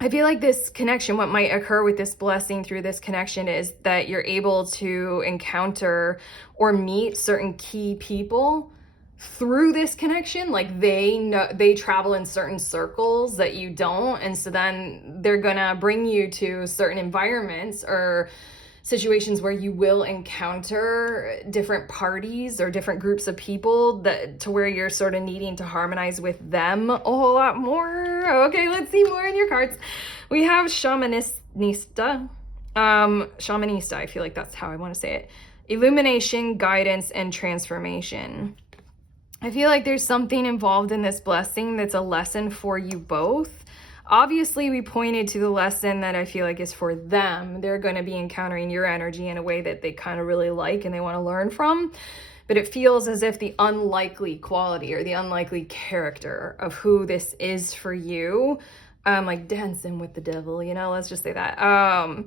I feel like this connection, what might occur with this blessing through this connection is that you're able to encounter or meet certain key people through this connection. Like they travel in certain circles that you don't. And so then they're gonna bring you to certain environments or situations where you will encounter different parties or different groups of people that to where you're sort of needing to harmonize with them a whole lot more. Okay, let's see more in your cards. We have Shamanista. Shamanista, I feel like that's how I want to say it. Illumination, guidance, and transformation. I feel like there's something involved in this blessing that's a lesson for you both. Obviously, we pointed to the lesson that I feel like is for them. They're going to be encountering your energy in a way that they kind of really like and they want to learn from. But it feels as if the unlikely quality or the unlikely character of who this is for you, like dancing with the devil, you know, let's just say that,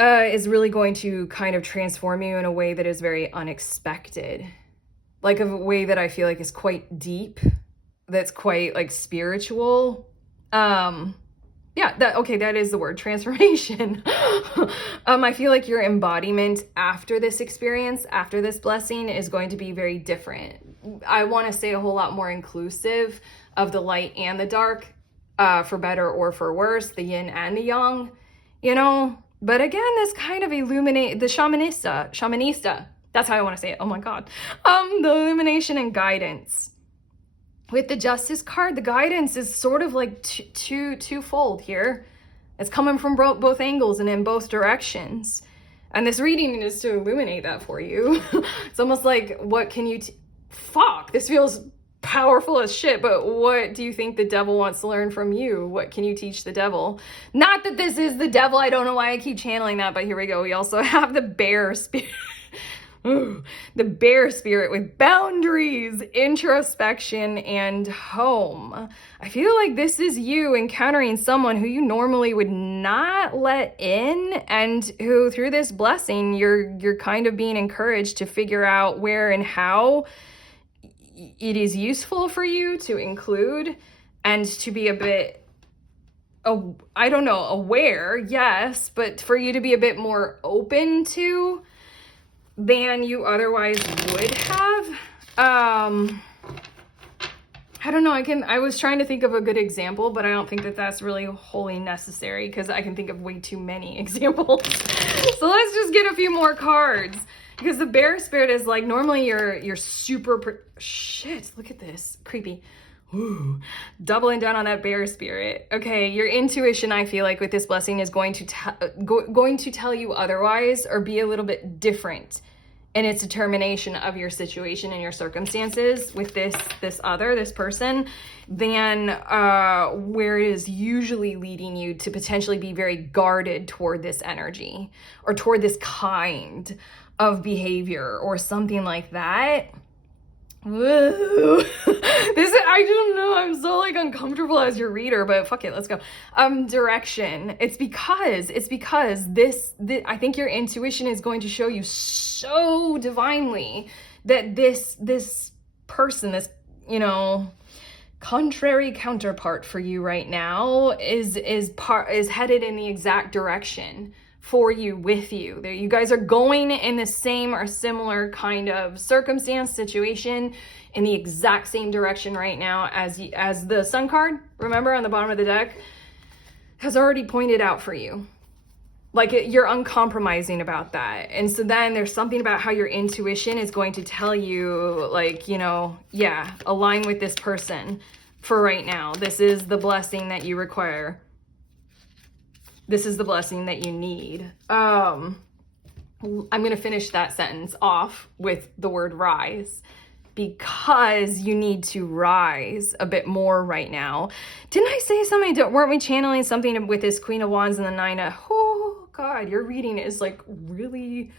is really going to kind of transform you in a way that is very unexpected. like a way that I feel like is quite deep, that's quite like spiritual. Yeah, that is the word, transformation. I feel like your embodiment after this experience, after this blessing, is going to be very different. I want to say a whole lot more inclusive of the light and the dark, for better or for worse, the yin and the yang, you know? But again, this kind of illuminate the shamanista. That's how I want to say it. Oh my God. The illumination and guidance. With the Justice card, the guidance is sort of like twofold here. It's coming from both angles and in both directions. And this reading is to illuminate that for you. It's almost like, what can you... Fuck, this feels powerful as shit, but what do you think the devil wants to learn from you? What can you teach the devil? Not that this is the devil. I don't know why I keep channeling that, but here we go. We also have the bear spirit. Ooh, the bear spirit with boundaries, introspection, and home. I feel like this is you encountering someone who you normally would not let in, and who through this blessing, you're kind of being encouraged to figure out where and how it is useful for you to include, and to be a bit, I don't know, aware, yes, but for you to be a bit more open to than you otherwise would have. I don't know, I was trying to think of a good example, but I don't think that that's really wholly necessary, because I can think of way too many examples. So let's just get a few more cards, because the bear spirit is like, normally you're super, shit, look at this, creepy. Ooh, doubling down on that bear spirit. Okay, your intuition, I feel like with this blessing, is going to tell you otherwise, or be a little bit different in its determination of your situation and your circumstances with this person, than where it is usually leading you to potentially be very guarded toward this energy, or toward this kind of behavior, or something like that. Woo. I don't know, I'm so like uncomfortable as your reader, but fuck it, let's go. Direction. It's because this I think your intuition is going to show you so divinely that this person, this, you know, contrary counterpart for you right now is headed in the exact direction for you, with you. There, you guys are going in the same or similar kind of circumstance, situation, in the exact same direction right now as the Sun card, remember, on the bottom of the deck, has already pointed out for you. Like, you're uncompromising about that. And so then there's something about how your intuition is going to tell you, like, you know, yeah, align with this person for right now. This is the blessing that you require. This is the blessing that you need. I'm going to finish that sentence off with the word rise, because you need to rise a bit more right now. Didn't I say something? Weren't we channeling something with this Queen of Wands and the Nine of... Oh, God, your reading is like really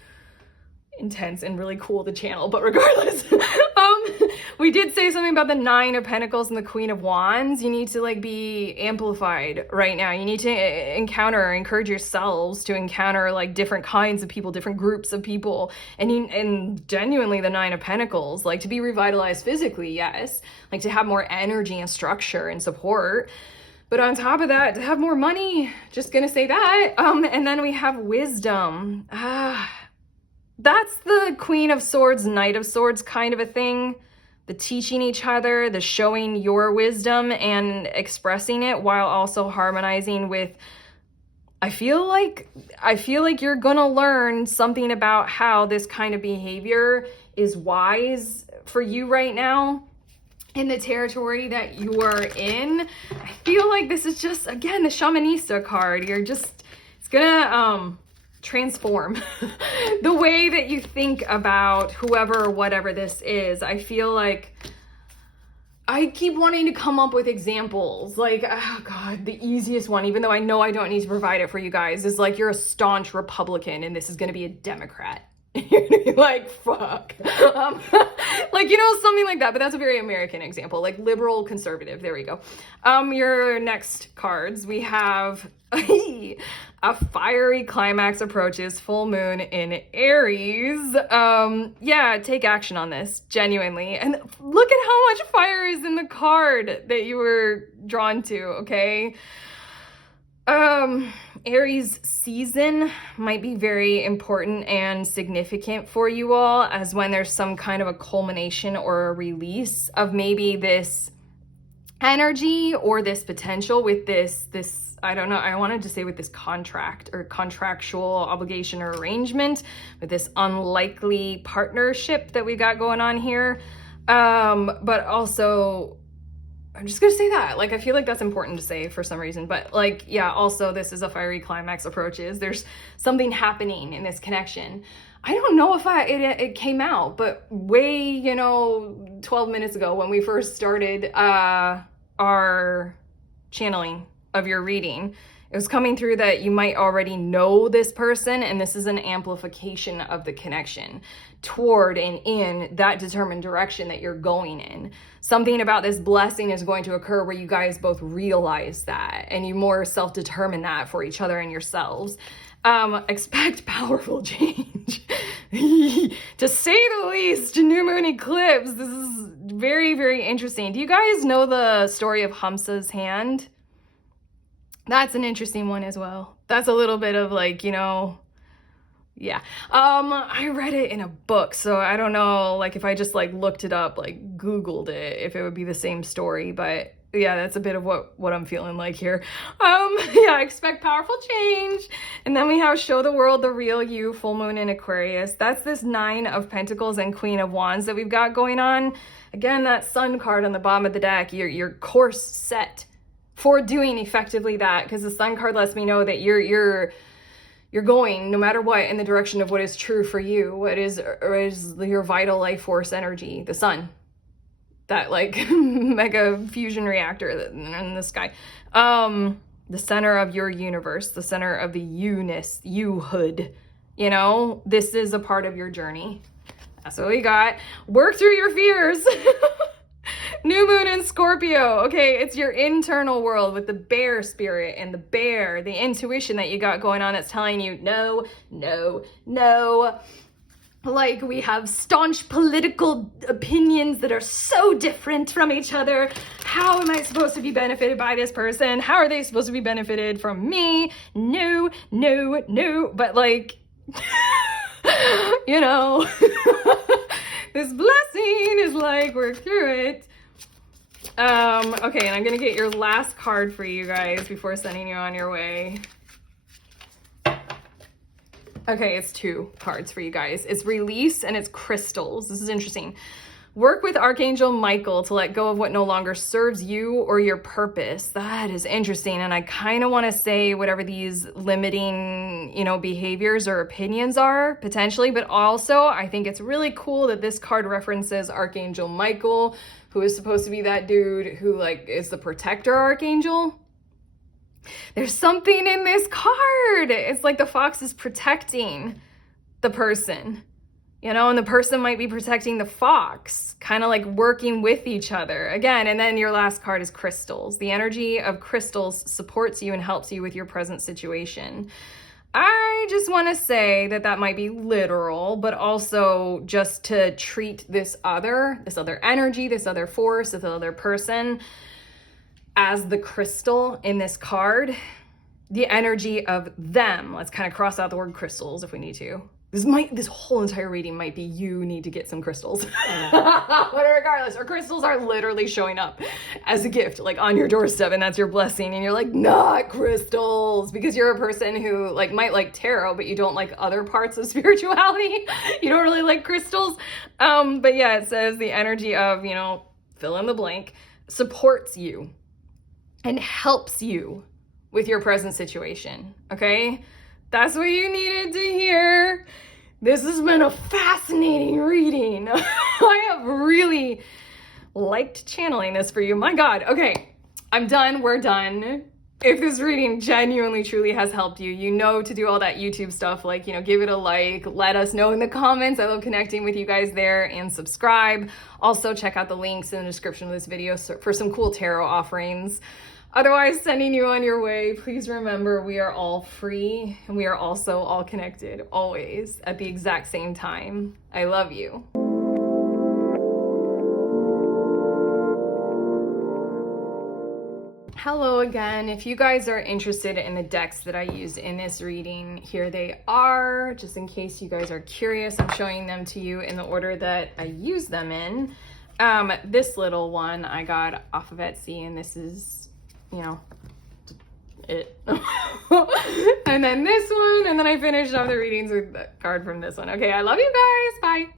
intense and really cool to channel, but regardless, we did say something about the Nine of Pentacles and the Queen of Wands. You need to like be amplified right now. You need to encourage yourselves to encounter like different kinds of people, different groups of people, and genuinely the Nine of Pentacles, like to be revitalized physically, yes, like to have more energy and structure and support. But on top of that, to have more money, just gonna say that. And then we have wisdom. That's the Queen of Swords, Knight of Swords kind of a thing. The teaching each other, the showing your wisdom and expressing it while also harmonizing with... I feel like you're gonna learn something about how this kind of behavior is wise for you right now in the territory that you are in. I feel like this is just, again, the Shamanista card. It's gonna transform the way that you think about whoever or whatever this is. I feel like I keep wanting to come up with examples, like, oh God, the easiest one, even though I know I don't need to provide it for you guys, is like, you're a staunch Republican and this is going to be a Democrat. You're gonna be like, fuck. Like, something like that. But that's a very American example, like liberal conservative. There we go. Your next cards, we have a fiery climax approaches, full moon in Aries. Yeah, take action on this, genuinely. And look at how much fire is in the card that you were drawn to, okay? Aries season might be very important and significant for you all, as when there's some kind of a culmination or a release of maybe this energy or this potential with this, I don't know, I wanted to say with this contract or contractual obligation or arrangement, with this unlikely partnership that we got going on here. But also, I'm just gonna say that, like, I feel like that's important to say for some reason, but like, yeah, also this is a fiery climax approaches. There's something happening in this connection. I don't know if it came out, but way, 12 minutes ago when we first started our channeling of your reading, it was coming through that you might already know this person, and this is an amplification of the connection toward and in that determined direction that you're going in. Something about this blessing is going to occur where you guys both realize that, and you more self-determine that for each other and yourselves. Expect powerful change. To say the least, new moon eclipse. This is very, very interesting. Do you guys know the story of Hamsa's hand? That's an interesting one as well. That's a little bit of like, yeah. I read it in a book, so I don't know, like, if I just like looked it up, like Googled it, if it would be the same story, but yeah, that's a bit of what I'm feeling like here. Yeah, expect powerful change. And then we have show the world the real you, full moon in Aquarius. That's this 9 of Pentacles and Queen of Wands that we've got going on. Again, that Sun card on the bottom of the deck, your course set for doing effectively that, because the Sun card lets me know that you're going, no matter what, in the direction of what is true for you, what is your vital life force energy, the sun, that like mega fusion reactor in the sky, the center of your universe, the center of the you-ness, you-hood. This is a part of your journey. That's what we got. Work through your fears. New moon in Scorpio. Okay, it's your internal world with the bear spirit and the intuition that you got going on that's telling you no, no, no. Like, we have staunch political opinions that are so different from each other. How am I supposed to be benefited by this person? How are they supposed to be benefited from me? No, no, no. But like, this blessing is like, work through it. Okay, and I'm gonna get your last card for you guys before sending you on your way. Okay, it's 2 cards for you guys. It's release and it's crystals. This is interesting. Work with Archangel Michael to let go of what no longer serves you or your purpose. That is interesting. And I kind of want to say whatever these limiting, behaviors or opinions are, potentially. But also, I think it's really cool that this card references Archangel Michael, who is supposed to be that dude who, like, is the protector archangel. There's something in this card. It's like the fox is protecting the person. And the person might be protecting the fox, kind of like working with each other. Again, and then your last card is crystals. The energy of crystals supports you and helps you with your present situation. I just want to say that might be literal, but also just to treat this other energy, this other force, this other person as the crystal in this card, the energy of them. Let's kind of cross out the word crystals if we need to. This whole entire reading might be you need to get some crystals. But regardless, our crystals are literally showing up as a gift, like on your doorstep, and that's your blessing. And you're like, not crystals, because you're a person who like might like tarot, but you don't like other parts of spirituality. You don't really like crystals. But yeah, it says the energy of, fill in the blank, supports you and helps you with your present situation. Okay? That's what you needed to hear. This has been a fascinating reading. I have really liked channeling this for you. My God. Okay, I'm done. We're done. If this reading genuinely truly has helped you, you know to do all that YouTube stuff, like, give it a like, let us know in the comments. I love connecting with you guys there, and subscribe. Also, check out the links in the description of this video for some cool tarot offerings. Otherwise, sending you on your way. Please remember, we are all free, and we are also all connected, always, at the exact same time. I love you. Hello again. If you guys are interested in the decks that I used in this reading, here they are. Just in case you guys are curious, I'm showing them to you in the order that I use them in. This little one I got off of Etsy, and this is, it. And then this one, and then I finished off the readings with the card from this one. Okay, I love you guys. Bye.